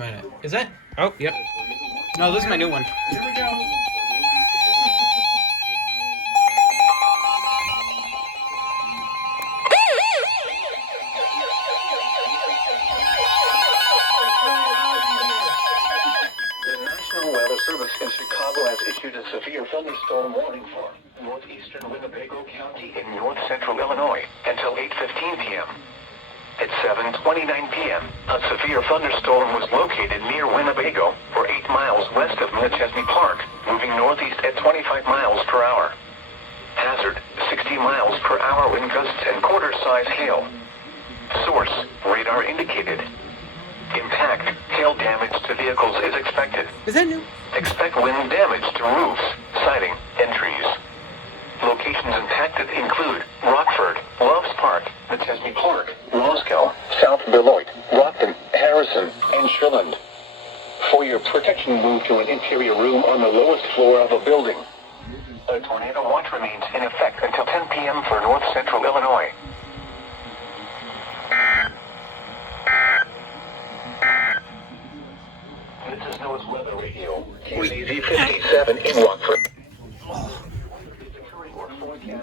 minute. Is that? Oh, yep. No, this is my new one. Here we go. In Chicago has issued a severe thunderstorm warning for northeastern Winnebago County in north-central Illinois until 8:15 p.m. At 7:29 p.m., a severe thunderstorm was located near Winnebago, or 8 miles west of McChesney Park, moving northeast at 25 miles per hour. Hazard, 60 miles per hour wind gusts and quarter-size hail. Source, radar indicated. Impact, hail damage to vehicles is expected. Is that new? Expect wind damage to roofs, siding, and trees. Locations impacted include Rockford, Loves Park, McChesney Park, Moscow, South Beloit, Rockton, Harrison, and Sherland. For your protection, move to an interior room on the lowest floor of a building. A tornado watch remains in effect until 10 p.m. for north-central Illinois. This is Noah's Weather Radio, KZZ 57 in Rockford.